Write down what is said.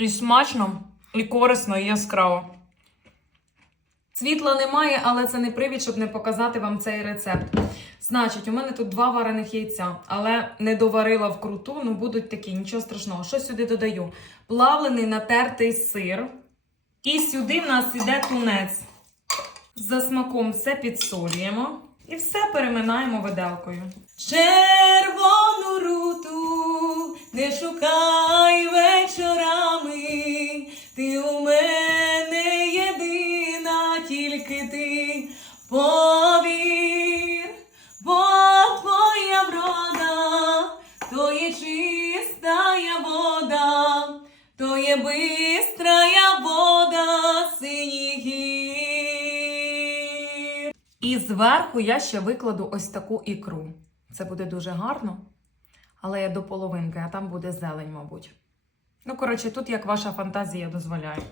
І смачно, і корисно, і яскраво. Світла немає, але це не привід, щоб не показати вам цей рецепт. Значить, у мене тут два варених яйця, але не доварила вкруту, ну будуть такі, нічого страшного. Що сюди додаю? Плавлений натертий сир. І сюди в нас іде тунець. За смаком все підсолюємо і все переминаємо виделкою. Червону руту не шукай повір, бо твоя врода, то є чистая вода, то є бистрая вода синіх. І зверху я ще викладу ось таку ікру. Це буде дуже гарно, але я до половинки, а там буде зелень, мабуть. Ну, коротше, тут як ваша фантазія дозволяє.